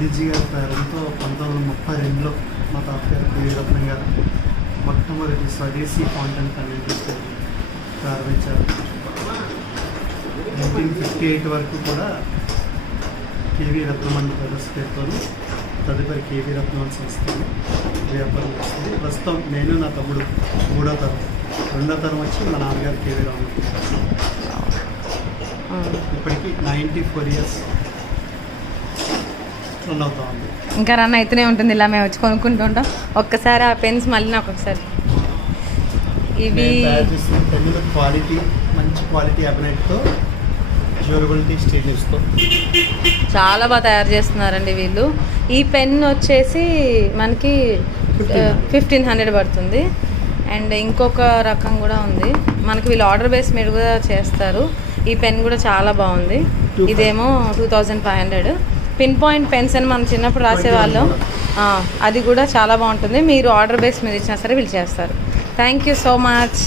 గాంధీజీ గారి ప్రేరణతో 1932లో మా తాతగారు వీరరత్నం గారు మొట్టమొదటి స్వదేశీ ఫౌంటైన్ పెన్ ప్రారంభించారు. 1958 వరకు కూడా కేవీ రత్నం అన్న పేరుతో తదుపరి కేవీ రత్నం అని సంస్థలు వ్యాపారం చేస్తుంది. ప్రస్తుతం నేను నా తమ్ముడు 3వ తరం, 2వ తరం వచ్చి మా నాన్నగారు కేవీ రావు. ఇప్పటికీ 94 ఇయర్స్ రన్ అవుతా ఉంది. ఇంకా రన్ అయితేనే ఉంటుంది. ఇలా మేము వచ్చి కొనుక్కుంటూ ఉంటాం. ఒక్కసారి ఆ పెన్స్ మళ్ళీ నాకు ఒకసారి ఇవి తయారు చేసిన పెన్నుల క్వాలిటీ, మంచి క్వాలిటీ అబినైట్తో, డ్యూరబిలిటీ స్టేజెస్తో చాలా బాగా తయారు చేస్తున్నారండి వీళ్ళు. ఈ పెన్ వచ్చేసి మనకి 1500 పడుతుంది. అండ్ ఇంకొక రకం కూడా ఉంది మనకి. వీళ్ళు ఆర్డర్ బేస్ మీద కూడా చేస్తారు. ఈ పెన్ కూడా చాలా బాగుంది. ఇదేమో 2500. పిన్ పాయింట్ పెన్స్ అని మనం చిన్నప్పుడు రాసేవాళ్ళం. అది కూడా చాలా బాగుంటుంది. మీరు ఆర్డర్ బేస్ మీద ఇచ్చినా సరే వీళ్ళు చేస్తారు. Thank you so much.